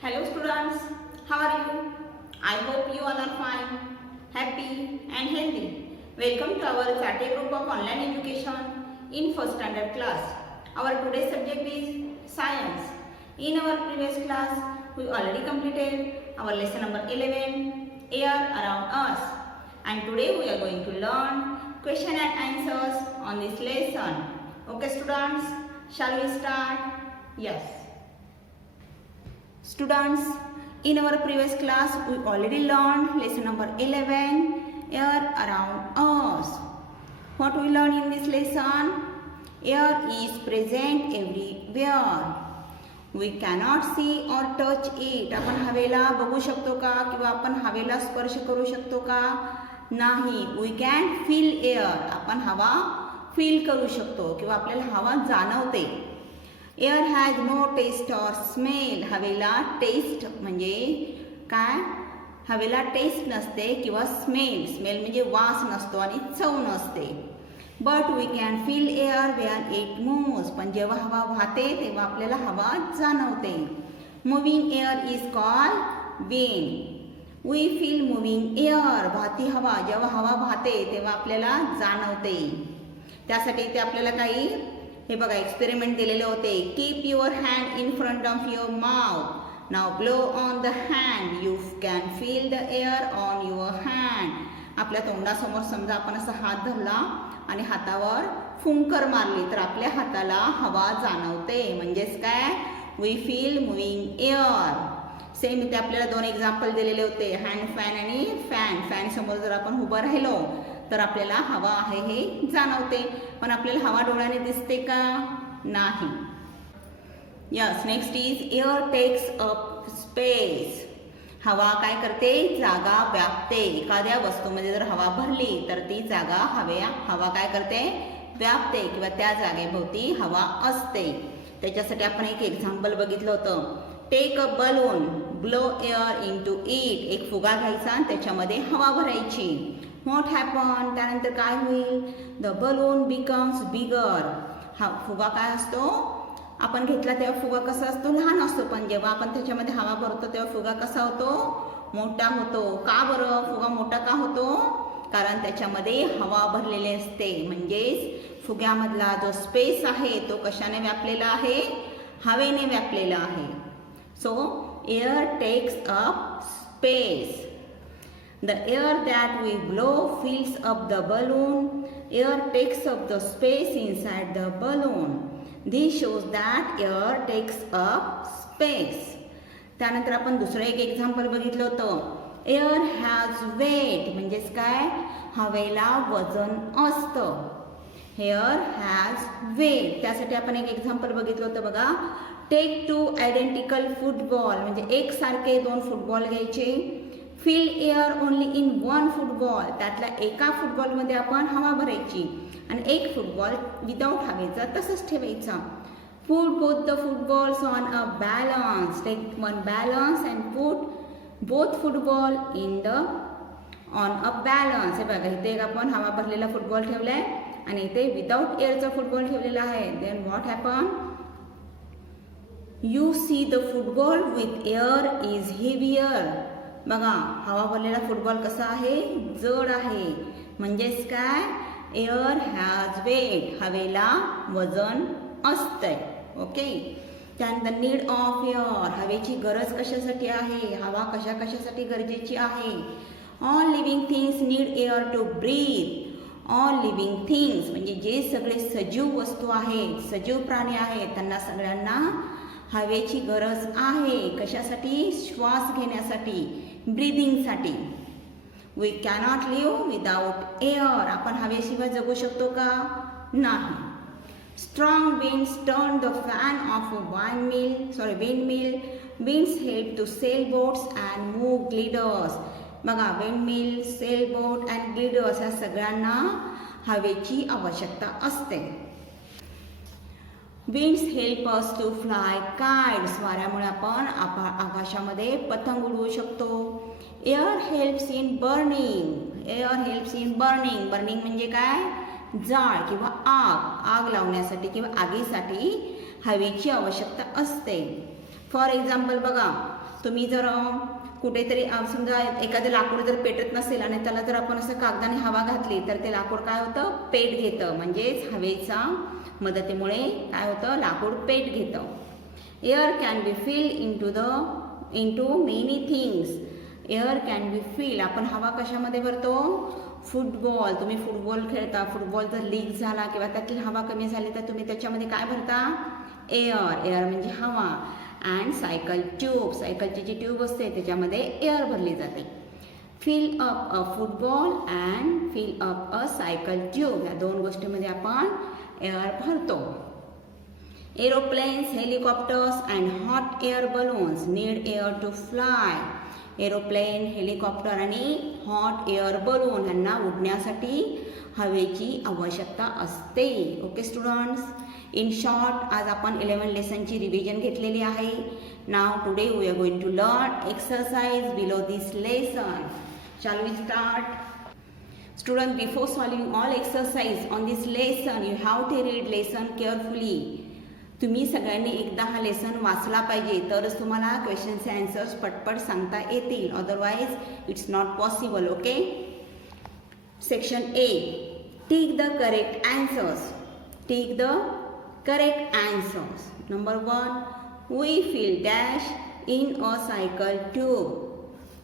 Hello students, how are you? I hope you all are fine, happy and healthy. Welcome to our Saturday group of online education in first standard class. Our today's subject is science. In our previous class, we already completed our lesson number 11, air around us. And today we are going to learn question and answers on this lesson. Okay students, shall we start? Yes. Students, in our previous class, we already learned lesson number 11, air around us. What we learned in this lesson? Air is present everywhere. We cannot see or touch it. आपण हवेला बघू शकतो का किंवा आपण हवेला स्पर्श करू शकतो का? नाही. We can feel air. आपण हवा फील करू शकतो किंवा आपल्याला हवा जाणवते. Air has no taste or smell. हवेला टेस्ट म्हणजे काय? हवेला टेस्ट नसते किंवा स्मेल म्हणजे वास नसतो आणि चव नसते. But we can feel air when it moves. पण जेव्हा हवा वाहते तेव्हा आपल्याला हवा जाणवते. Moving air is called wind. We feel moving air. वाहती हवा, जेव्हा हवा वाहते तेव्हा आपल्याला जाणवते. त्यासाठी ते आपल्याला काही हे बघा एक्सपेरिमेंट दिलेले होते. Keep your hand in front of your mouth. Now blow on the hand. You can feel the air on your hand. आपल्या तोंडासमोर समजा आपण असा हात धरला आणि हातावर फुंकर मारली तर आपल्या हाताला हवा जाणवते. म्हणजेच काय? We feel moving air. Same इथे आपल्याला दोन एक्झाम्पल दिलेले होते, हँड फॅन आणि फॅन. फॅन समोर जर आपण उभं राहिलो तर आपल्याला हवा आहे हे जाणवते. पण आपल्याला हवा डोळ्याने दिसते का? नाही. Yes, next is air takes up space. हवा काय करते? जागा व्यापते. एखाद्या वस्तूमध्ये जर हवा भरली तर ती जागा हवा काय करते? व्यापते किंवा त्या जागेभोवती हवा असते. त्याच्यासाठी आपण एक एक्झाम्पल बघितलं होतं. Take a balloon, blow air into it. एक फुगा घ्यायचा आणि त्याच्यामध्ये हवा भरायची. What happen? त्यानंतर काय होईल? The balloon becomes bigger. हा फुगा काय असतो? आपण घेतला तेव्हा फुगा कसा असतो? लहान असतो. पण जेव्हा आपण त्याच्यामध्ये हवा भरतो तेव्हा फुगा कसा होतो? मोठा होतो. का बरं फुगा मोठा का होतो? कारण त्याच्यामध्ये हवा भरलेली असते. म्हणजेच फुग्यामधला जो स्पेस आहे तो कशाने व्यापलेला आहे? हवेने व्यापलेला आहे. So air takes up space. The air that we blow fills up the balloon. Air takes up the space inside the balloon. This shows that air takes up space. त्यानंतर आपण दुसरं एक एक्झाम्पल बघितलं होतं. Air has weight. म्हणजेच काय? हवेला वजन असतं. Air has weight. त्यासाठी आपण एक एक्झाम्पल बघितलं होतं बघा. Take two identical football. म्हणजे एकसारखे दोन फुटबॉल घ्यायचे. Fill air only in one football. त्यातल्या एका फुटबॉलमध्ये आपण हवा भरायची आणि एक फुटबॉल विदाऊट हवेचा तसंच ठेवायचा. Put both the footballs on a balance. Take one balance and put both football in the on a balance. हे बघा इथे एक आपण हवा भरलेला फुटबॉल ठेवलाय आणि इथे विदाऊट एअरचा फुटबॉल ठेवलेला आहे. Then what happen? You see the football with air is heavier. बघा हवा भरलेला फुटबॉल कसा आहे? जड आहे. म्हणजेच काय? Air has weight. हवेला वजन असतंय. ओके. त्यानंतर नीड ऑफ एअर. हवेची गरज कशासाठी आहे? हवा कशासाठी गरजेची आहे? All living things need air to breathe. All living things म्हणजे जे सगळे सजीव वस्तू आहेत, सजीव प्राणी आहेत, त्यांना सगळ्यांना हवेची गरज आहे. कशासाठी? श्वास घेण्यासाठी, ब्रीदिंगसाठी. We cannot live without air. आपण हवेशिवाय जगू शकतो का? नाही. Strong winds turn the fan of a windmill. Winds हेड to sail boats and move gliders. बघा windmill, sail boat and gliders ह्या सगळ्यांना हवेची आवश्यकता असते. Winds help us to fly kites. वाऱ्यामुळे आपण आकाशामध्ये पतंग उडवू शकतो. Air helps in burning. Air helps in burning. Burning म्हणजे काय? जाळ किंवा आग लावण्यासाठी किंवा आगीसाठी हवेची आवश्यकता असते. फॉर एक्झाम्पल बघा, तुम्ही जर कुठेतरी समजा एखादं लाकूड जर पेटत नसेल आणि त्याला जर आपण असं कागदाने हवा घातली तर ते लाकूड काय होतं, पेट घेतं. म्हणजेच हवेचा मदतीमुळे काय होतं, लाकूड पेट घेतं. Air can be filled into many things. Air can be filled, आपण हवा कशामध्ये भरतो, फुटबॉल. तुम्ही फुटबॉल खेळता, फुटबॉल जर लीक झाला किंवा त्यातली हवा कमी झाली तर तुम्ही त्याच्यामध्ये काय भरता, एअर. एअर म्हणजे हवा. अँड सायकल ट्यूब, सायकलची जी ट्यूब असते त्याच्यामध्ये एअर भरली जाते. Fill up a football and fill up a cycle tube, या दोन गोष्टीमध्ये आपण एअर भरतो. Aeroplanes, helicopters and hot air balloons need air to fly. Aeroplane, helicopter आणि हॉट एअर बलून यांना उडण्यासाठी हवेची आवश्यकता असते. ओके स्टुडंट्स, इन शॉर्ट आज आपण 11 लेसनची रिव्हिजन घेतलेली आहे. Now today we are going to learn exercise below this lesson. Shall we start? Student, before solving all exercise on this lesson, you have to read lesson carefully. तुम्ही सगळ्यांनी एकदा हा lesson वाचला पाहिजे, तरच तुम्हाला क्वेश्चनचे आन्सर्स पटपट सांगता येतील. Otherwise it's not possible. Okay. Section A, tick the correct answers. Tick the correct answers. Number 1, we fill dash in a cycle tube.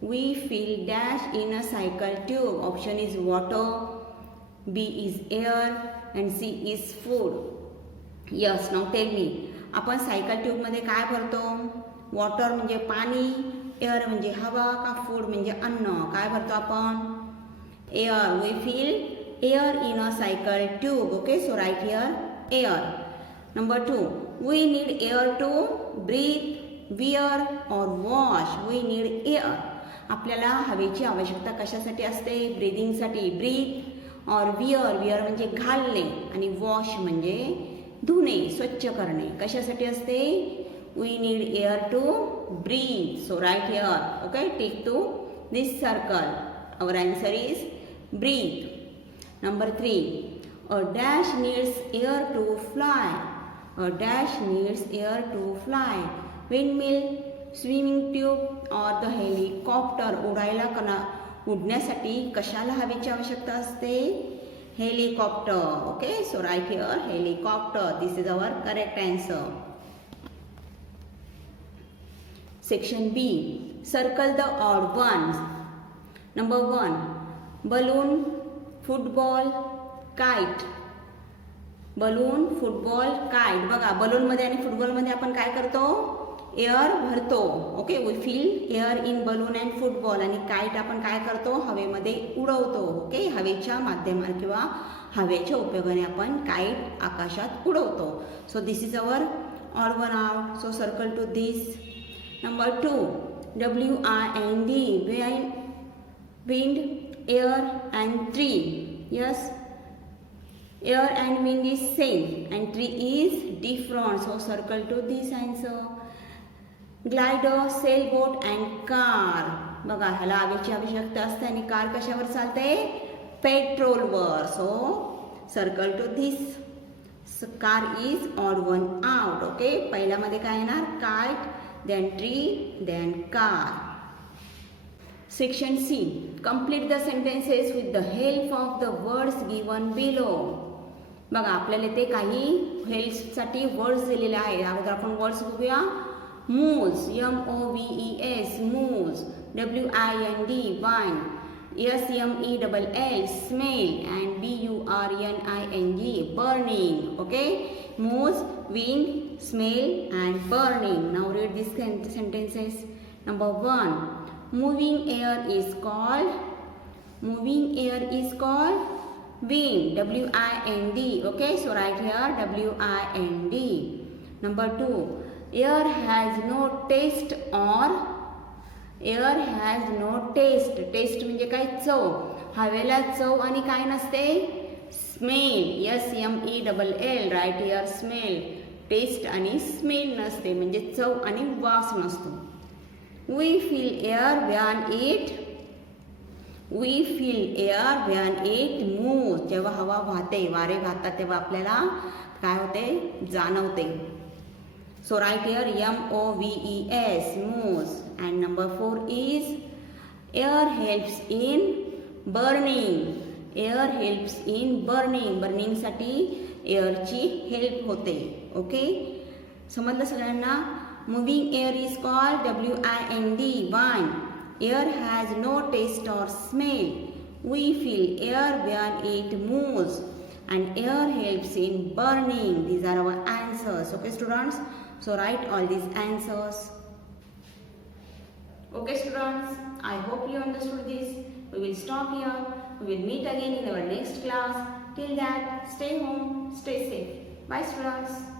We fill dash in a cycle tube. Option is water, B is air and C is food. Yes, now tell me, आपण cycle tube मध्ये काय भरतो? Water म्हणजे पाणी, air म्हणजे हवा का food म्हणजे अन्न. काय भरतो आपण? Air. We fill air in a cycle tube. Okay, so right here air. Number 2, we need air to breathe, wear or wash. We need air. आपल्याला हवेची आवश्यकता कशासाठी असते? ब्रीदिंगसाठी. ब्रीथ और विअर, विअर म्हणजे घालणे आणि वॉश म्हणजे धुणे, स्वच्छ करणे. कशासाठी असते? We need air to breathe. So right here. Okay, tick to this circle. Our answer is breathe. Number 3, a dash needs air to fly. A dash needs air to fly. Windmill, swimming tube or the helicopter. उडण्यासाठी कशाला हवेची आवश्यकता असते? Helicopter. Okay, so right here helicopter. This is our correct answer. Section B, circle the odd ones. Number 1, balloon, football, kite. Balloon, football, kite. बघा, बलूनमध्ये आणि फुटबॉलमध्ये आपण काय करतो? एअर भरतो. Okay, we fill air in balloon and football. आणि kite आपण काय करतो? हवेमध्ये उडवतो. ओके, हवेच्या माध्यमात किंवा हवेच्या उपयोगाने आपण काईट आकाशात उडवतो. So this is our odd one out. So circle to this. Number 2, WIND, wind, air and tree. Yes, air and wind is same and tree is different. So circle to this answer. Glider, sailboat and car. बघा, ह्याला हवेची आवश्यकता असते आणि car कशावर चालते? पेट्रोलवर. So circle to this. Car is odd one out. Okay, पहिल्यामध्ये काय येणार? Kite, then tree, then car. Section C, complete the sentences with the help of the words given below. बघा, आपल्याला ते काही हेल्पसाठी वर्ड्स दिलेले आहे. अगोदर आपण वर्ड्स बघूया. Moves, MOVES, moves. WIND, wind. SMELL, smell. and BURNING, burning. Okay, moves, wind, smell and burning. Now read these sentences. Number 1, moving air is called wind. WIND. Okay, so right here WIND. Number 2, air has no taste or air has no taste. taste म्हणजे काय? चव. हवेला चव आणि काय नसते? Smell. SMELL, right here smell. Taste आणि smell नसते म्हणजे चव आणि वास नसतो. we feel air when it moves. जेव्हा हवा वाहते, वारे वाहतात तेव्हा आपल्याला काय होते? जाणवते. So write here MOVES, moves. And number 4 is air helps in burning. Air helps in burning. Burning साठी एअरची हेल्प होते. ओके, समजलं सगळ्यांना. Moving air is called WIND, wind. Air has no taste or smell. We feel air when it moves, and air helps in burning. These are our answers. Okay, students. So write all these answers. Okay, students. I hope you understood this. We will stop here. We will meet again in our next class. Till that, stay home, stay safe. Bye, students.